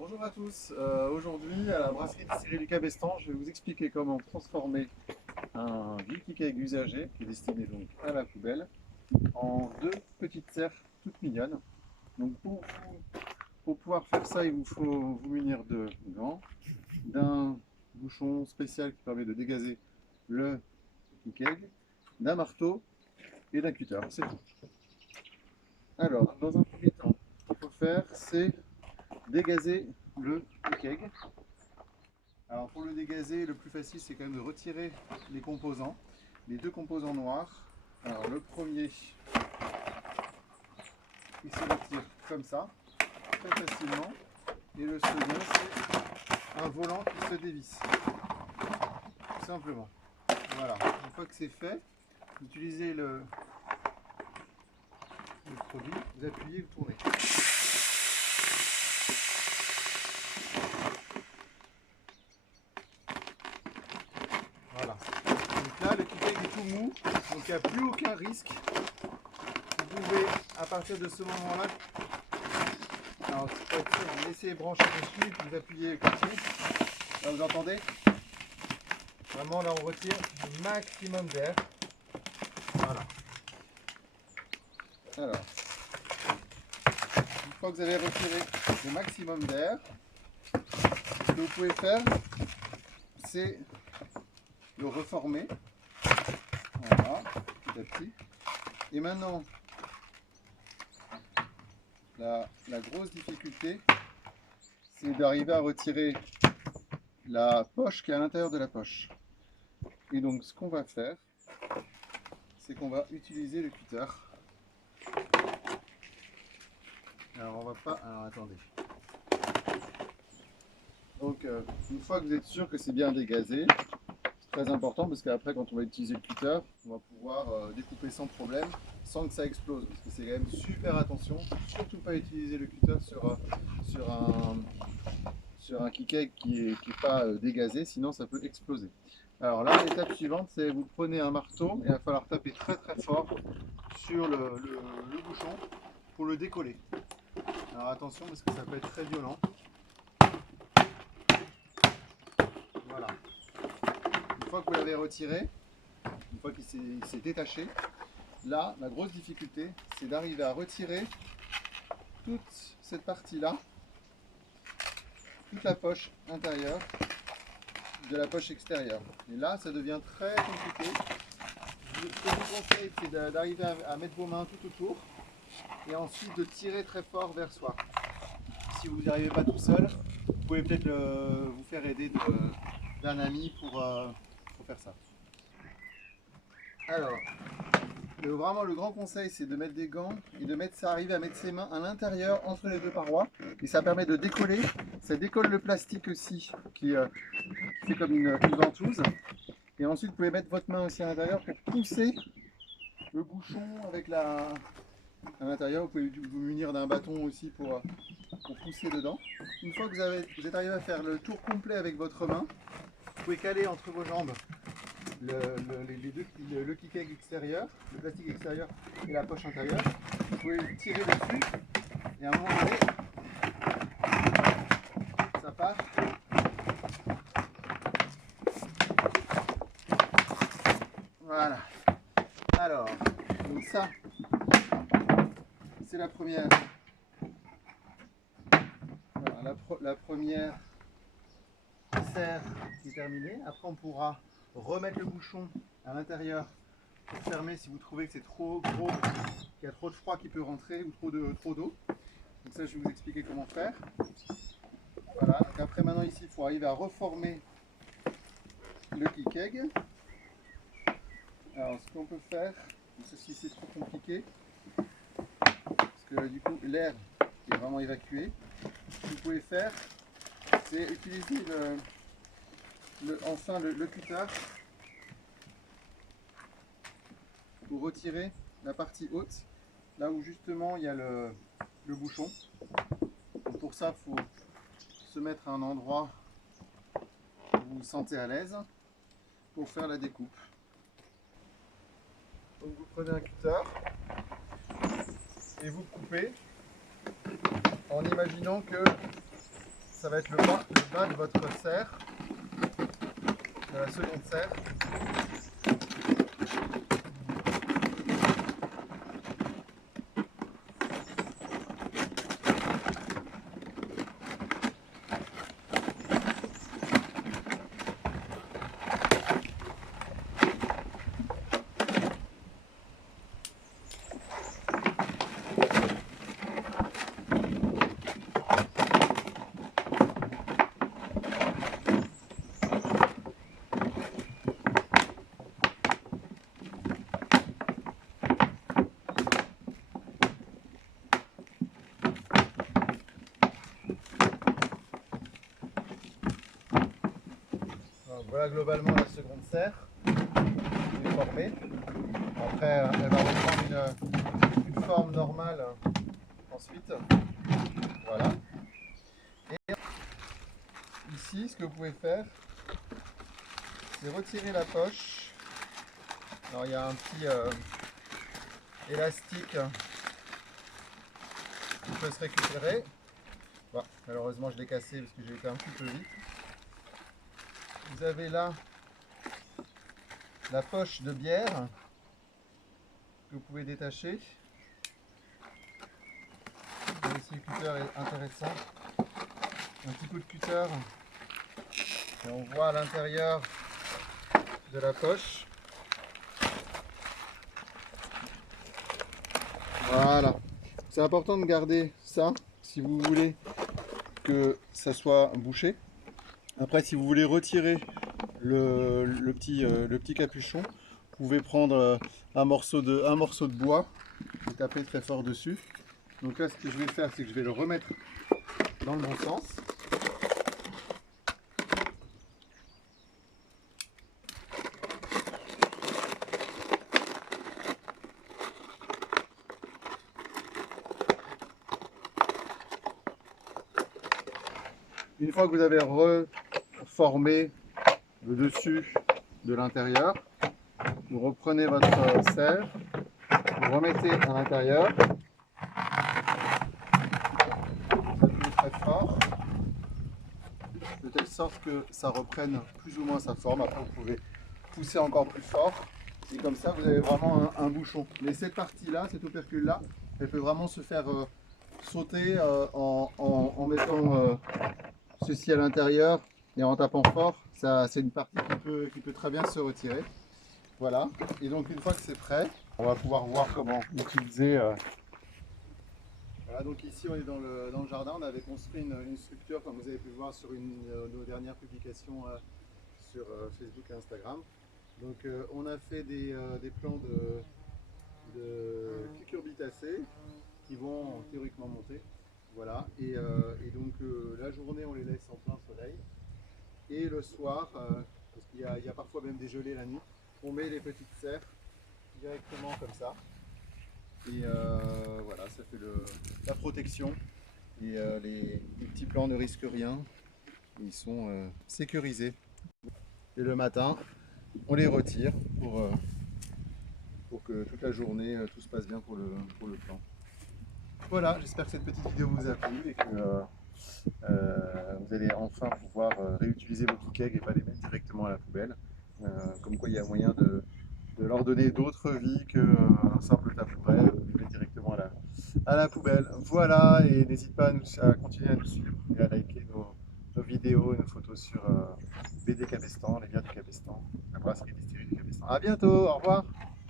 Bonjour à tous, aujourd'hui à la brasserie distillerie du Cabestan, je vais vous expliquer comment transformer un vieux kick usagé qui est destiné donc à la poubelle en deux petites serres toutes mignonnes. Donc pour pouvoir faire ça, il vous faut vous munir de gants, d'un bouchon spécial qui permet de dégazer le kick, d'un marteau et d'un cutter, c'est tout. Alors, dans un premier temps, ce qu'il faut faire, c'est dégazer le kick. Alors pour le dégazer, le plus facile c'est quand même de retirer les composants, les deux composants noirs. Alors le premier, il se retire comme ça, très facilement. Et le second, c'est un volant qui se dévisse, tout simplement. Voilà, une fois que c'est fait, vous utilisez le produit, vous appuyez, vous tournez. Voilà. Donc là, le kick est tout mou, donc il n'y a plus aucun risque. Vous pouvez, à partir de ce moment-là, alors, vous laissez brancher dessus, vous appuyez le cliquet. Là, vous entendez? Vraiment, là, on retire le maximum d'air. Voilà. Alors, une fois que vous avez retiré le maximum d'air, ce que vous pouvez faire, c'est le reformer. Voilà, petit à petit. Et maintenant, la grosse difficulté, c'est d'arriver à retirer la poche qui est à l'intérieur de la poche. Et donc ce qu'on va faire, c'est qu'on va utiliser le cutter. Alors on va pas... Alors attendez. Donc une fois que vous êtes sûr que c'est bien dégazé, c'est très important parce qu'après quand on va utiliser le cutter, on va pouvoir découper sans problème, sans que ça explose. Parce que c'est quand même super attention, surtout pas utiliser le cutter sur un kick qui est pas dégazé, sinon ça peut exploser. Alors là, l'étape suivante, c'est vous prenez un marteau et il va falloir taper très très fort sur le bouchon pour le décoller. Alors attention parce que ça peut être très violent. Voilà. Une fois que vous l'avez retiré, une fois qu'il s'est détaché, là, la grosse difficulté, c'est d'arriver à retirer toute cette partie-là, toute la poche intérieure de la poche extérieure. Et là, ça devient très compliqué. Ce que je vous conseille, c'est d'arriver à mettre vos mains tout autour et ensuite de tirer très fort vers soi. Si vous n'y arrivez pas tout seul, vous pouvez peut-être vous faire aider d'un ami pour faire ça. Alors, vraiment le grand conseil, c'est de mettre des gants et de arriver à mettre ses mains à l'intérieur entre les deux parois. Et ça permet de décoller. Ça décolle le plastique aussi, qui fait comme une ventouse. Et ensuite, vous pouvez mettre votre main aussi à l'intérieur pour pousser le bouchon avec à l'intérieur. Vous pouvez vous munir d'un bâton aussi pour pousser dedans. Une fois que vous êtes arrivé à faire le tour complet avec votre main, vous pouvez caler entre vos jambes le kick extérieur, le plastique extérieur et la poche intérieure. Vous pouvez tirer dessus et à un moment donné, ça part. Voilà. Alors, donc ça, c'est la première. Voilà, la première serre qui est terminée. Après, on pourra remettre le bouchon à l'intérieur pour fermer si vous trouvez que c'est trop gros, qu'il y a trop de froid qui peut rentrer ou trop d'eau. Donc ça, je vais vous expliquer comment faire. Voilà. Donc après, maintenant ici, il faut arriver à reformer le kick egg. Alors, ce qu'on peut faire, ceci c'est trop compliqué, parce que du coup, l'air est vraiment évacué. Ce que vous pouvez faire, c'est utiliser enfin le cutter pour retirer la partie haute, là où justement il y a le bouchon. Donc pour ça, il faut se mettre à un endroit où vous vous sentez à l'aise pour faire la découpe. Donc vous prenez un cutter et vous coupez en imaginant que ça va être le bas de votre serre, de la seconde serre. Voilà globalement la seconde serre qui est formée. Après, elle va reprendre une forme normale ensuite. Voilà. Et ici, ce que vous pouvez faire, c'est retirer la poche. Alors il y a un petit élastique qui peut se récupérer. Bon, malheureusement, je l'ai cassé parce que j'ai été un petit peu vite. Vous avez là la poche de bière que vous pouvez détacher. Ici, le cutter est intéressant. Un petit coup de cutter et on voit à l'intérieur de la poche. Voilà. C'est important de garder ça si vous voulez que ça soit bouché. Après, si vous voulez retirer le petit capuchon, vous pouvez prendre un morceau de bois et taper très fort dessus. Donc là, ce que je vais faire, c'est que je vais le remettre dans le bon sens. Une fois que vous avez reformé le dessus de l'intérieur, vous reprenez votre serre, vous remettez à l'intérieur, vous appuyez très fort, de telle sorte que ça reprenne plus ou moins sa forme. Après, vous pouvez pousser encore plus fort, et comme ça, vous avez vraiment un bouchon. Mais cette partie-là, cet opercule-là, elle peut vraiment se faire sauter en mettant ceci à l'intérieur et en tapant fort. C'est une partie qui peut très bien se retirer. Voilà, et donc une fois que c'est prêt, on va pouvoir voir comment utiliser. Voilà, donc ici on est dans le jardin, on avait construit une structure comme vous avez pu le voir sur une de nos dernières publications sur Facebook et Instagram. Donc on a fait des plans de cucurbitacées qui vont théoriquement monter. Voilà, et donc la journée on les laisse en plein soleil. Et le soir, parce qu'il y a parfois même des gelées la nuit, on met les petites serres directement comme ça. Et voilà, ça fait la protection. Et les petits plants ne risquent rien. Ils sont sécurisés. Et le matin, on les retire pour que toute la journée, tout se passe bien pour le plant. Voilà, j'espère que cette petite vidéo vous a plu et que vous allez enfin pouvoir réutiliser vos piquets et pas les mettre directement à la poubelle. Comme quoi il y a moyen de leur donner d'autres vies qu'un simple tabouret, de les mettre directement à la poubelle. Voilà, et n'hésite pas à continuer à nous suivre et à liker nos vidéos et nos photos sur BD Cabestan, les bières du Cabestan, la brasserie distillerie du Cabestan. A bientôt, au revoir.